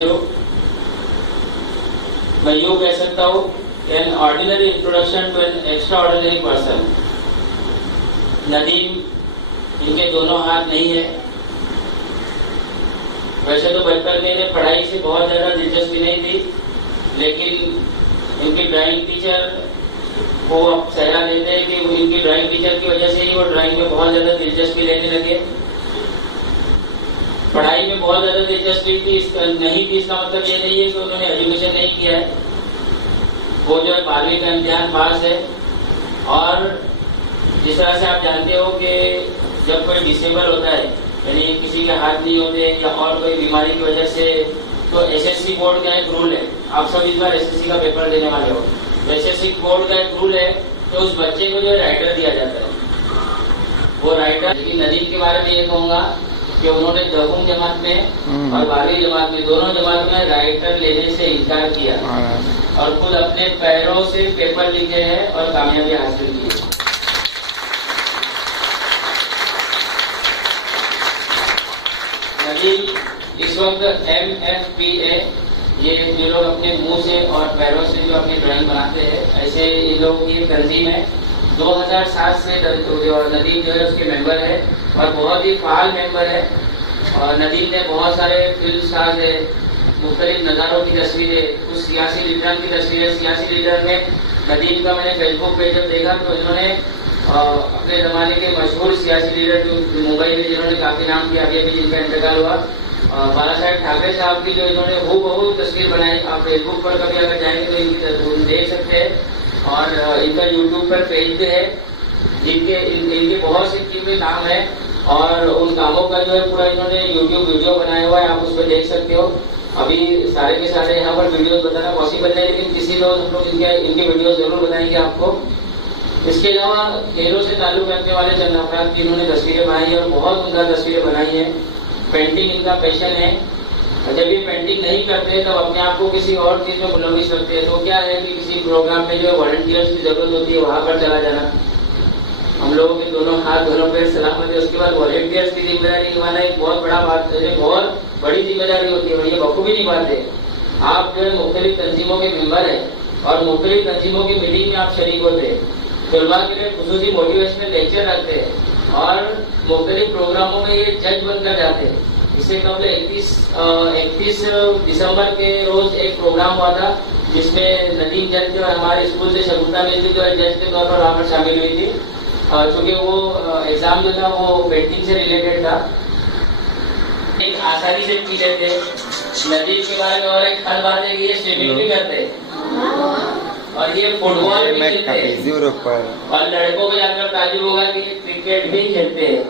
मैं यूँ कह सकता हूँ an ordinary introduction to an extraordinary person. Nadeem, इनके दोनों हाथ नहीं है। वैसे तो बचपन में इन्हें पढ़ाई से बहुत ज़्यादा दिलचस्पी नहीं थी, लेकिन इनकी ड्राइंग टीचर वो अब सहरा देते हैं कि इनकी ड्राइंग टीचर की वजह से ही वो ड्राइंग में बहुत ज़्यादा दिलचस्पी लेने लगे। पढ़ाई में बहुत ज़्यादा दिलचस्पी नहीं थी, इसका मतलब ये नहीं है कि उन्होंने एजुकेशन नहीं किया है। वो जो है 12वीं का इम्तिहान पास है। और जिस तरह से आप जानते हो कि जब कोई डिसेबल होता है, यानी किसी के हाथ नहीं होते या और कोई बीमारी की वजह से, तो एसएससी बोर्ड का एक रूल है। आप सब इस बार एसएससी का पेपर देने वाले हो, तो एसएससी बोर्ड का एक रूल है, तो उस बच्चे को जो है राइटर दिया जाता है। वो राइटर, लेकिन नदीम के बारे में ये कहूँगा कि उन्होंने 10वीं जमात में और 12वीं जमात में, दोनों जमात में राइटर लेने से इनकार किया और खुद अपने पैरों से पेपर लिखे हैं और कामयाबी हासिल की है। नदीम इस वक्त MFPA, ये लोग अपने मुंह से और पैरों से जो अपनी ड्राइंग बनाते हैं, ऐसे इन लोगों की एक तंजीम है। 2007 से नदीम जो है उसके मेंबर है और बहुत ही फाल मेंबर है। और नदीम ने बहुत सारे फिल्म स्टार्स है, मुख्तलिफ नज़ारों की तस्वीरें, कुछ सियासी लीडर की तस्वीरें। सियासी लीडर में नदीम का मैंने फेसबुक पे जब देखा तो इन्होंने अपने ज़माने के मशहूर सियासी लीडर जो मुंबई में जिन्होंने काफ़ी नाम किया, अभी अभी जिनका इंतकाल हुआ, बाला साहेब ठाकरे साहब की जो इन्होंने हूबहू तस्वीर बनाई। आप फेसबुक पर कभी अगर जाएंगे तो इनकी तस्वीर देख सकते हैं। और इनका यूट्यूब पर पेज भी है, इनके बहुत से कीमती काम है और उन कामों का जो है पूरा इन्होंने यूट्यूब वीडियो बनाया हुआ है, आप उस पर देख सकते हो। अभी सारे के सारे यहाँ पर वीडियोस बताना पॉसिबल नहीं, लेकिन किसी रोज हम लोग इनके वीडियोस जरूर बताएंगे आपको। इसके अलावा खेलों से ताल्लुक रखने वाले चंद अफराद की इन्होंने तस्वीरें बनाई और बहुत उमदा तस्वीरें बनाई हैं। पेंटिंग इनका पैशन है। जब ये पेंटिंग नहीं करते तब अपने आप को किसी और चीज़ में मुलविस रखते हैं। तो क्या है कि किसी प्रोग्राम में जो वॉलंटियर्स की जरूरत होती है वहाँ पर चला जाना, हम लोगों के दोनों हाथ दोनों पैर सलामत है। उसके बाद वॉलंटियर्स की जिम्मेदारी निभाना एक बहुत बड़ा बात है, बहुत बड़ी जिम्मेदारी होती है और ये बखूबी निभाते हैं। आप जो है मुख्तलिफ तंजीमों के मेंबर हैं और मुख्तलिफ तंजीमों की मीटिंग में आप शरीक होते हैं, तलबा के लिए खुसूसी मोटिवेशनल लेक्चर रखते हैं और मुख्तलिफ प्रोग्रामों में ये जज बनकर जाते हैं। इससे कबल 31 दिसंबर के रोज एक प्रोग्राम हुआ था जिसमें नदीम जज जो हमारे स्कूल से शगुफ्ता मिलती जो है जज के तौर पर वहाँ पर शामिल हुई थी। चूँकि वो एग्ज़ाम जो था वो पेंटिंग से रिलेटेड था, एक आसानी से पी लेते। नदीम के बारे में और एक खास बात है कि ये स्विमिंग भी करते और ये फुटबॉल भी खेलते हैं और लड़कों को जाकर ताजुब होगा कि क्रिकेट भी खेलते हैं।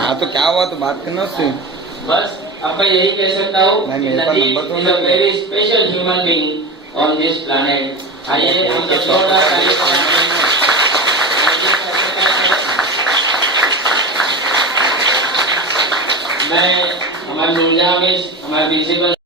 हाँ तो क्या हुआ, तो बात करना उससे। बस अब मैं यही कह सकता हूँ Nadeem is a very special human being on this planet. आइए हम सब जोरदार तालियां बजाएं। मैं हमारे नूरजहां मिस, हमारे प्रिंसिपल